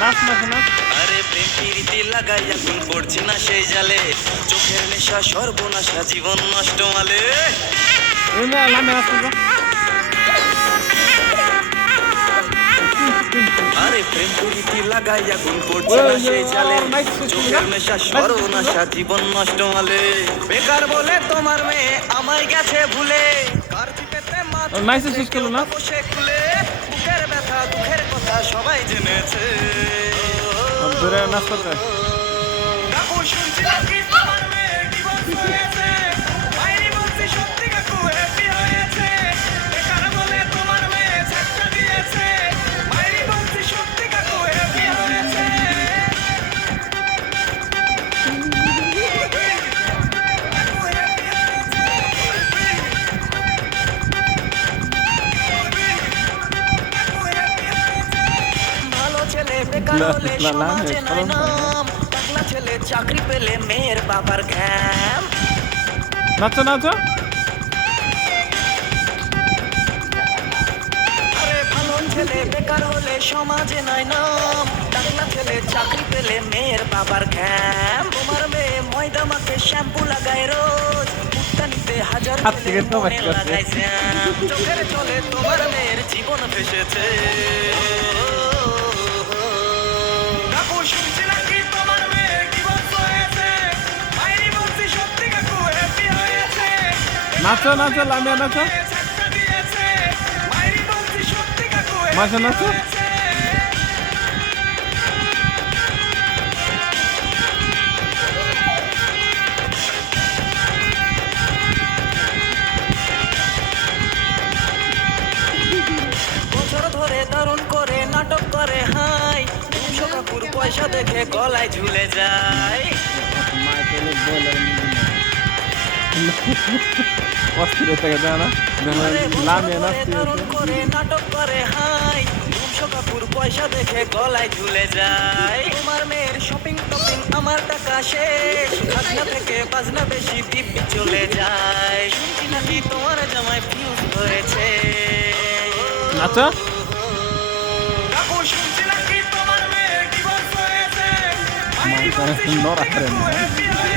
নাচ নাচ নাচ। আরে প্রেম প্রীতি লাগাই এখন পড়ছি না সেই জালে, চোখের নেশা সর্বনাশা জীবন নষ্ট মালে। লামে নাচ করবো। আরে প্রেম প্রীতি লাগাই এখন পড়ছি না সেই জালে, চোখের নেশা সর্বনাশা জীবন নষ্ট মালে। বেকার বলে তোমার মেয়ে আমায় গেছে ভুলে, কার চিতেতে নাইসে শেষ করলো না। বসে খুলে বুকের ব্যথা দুঃখের কথা সবাই জেনেছে। ধরে নাচ করতে। কাকু শুনছি নাকি তোমার মেয়ে ডিভোর্স হয়েছে, বাইরে বলছি সত্যি কাকু হ্যাপি হয়েছে। বেকার বলে তোমার মেয়ে ছেড়ে দিয়েছে, বাইরে বলছি সত্যি কাকু হ্যাপি হয়েছে। ভালো ছেলে বেকার হলে সমাজে নাই নাম, টাকলা ছেলে চাকরি পেলে মেয়ের বাবার ঘ্যাম। নাচো নাচো। আরে ভালো ছেলে বেকার হলে সমাজে নাই নাম, টাকলা ছেলে চাকরি পেলে মেয়ের বাবার ঘ্যাম। তোমার মেয়ে ময়দা মাখে শ্যাম্পু লাগায় রোজ, উত্তানিতে হাজার হাত ছেলে থেকে তো মনে বাচ্চা আছে। লাগায় জ্যাম। চোখের জলে তোমার মেয়ের জীবন ভেসেছে। কাকু শুনছি নাকি তোমার মেয়ে ডিভোর্স হয়েছে, বাইরে বলছি সত্যি কাকু হ্যাপি হয়েছে। নাচো নাচো লামিয়া নাচো। ছেড়ে দিয়েছে, বাইরে বলছি সত্যি কাকু মাঝে নাচো। বছর ধরে দারুণ করে নাটক করে হাই, 200 কাকুর পয়সা দেখে গলায় ঝুলে যায়। অস্থির থেকে যায় না। আরে বছর লামিয়া ধরে নাচতে। দারুণ করে নাটক করে হাই, 200 কাকুর পয়সা দেখে গলায় ঝুলে যায়। তোমার মেয়ের শপিং টপিং আমার টাকা শেষ, খাজনা থেকে বাজনা বেশি দিব্যি চলে যায়। শুনছি নাকি তোমার জামাই ফিউজ হয়েছে। নাচো। কাকু শুনছি নাকি তোমার মেয়ে ডিভোর্স হয়েছে, মাইকা নড়া করে না। হ্যাপি হয়েছে।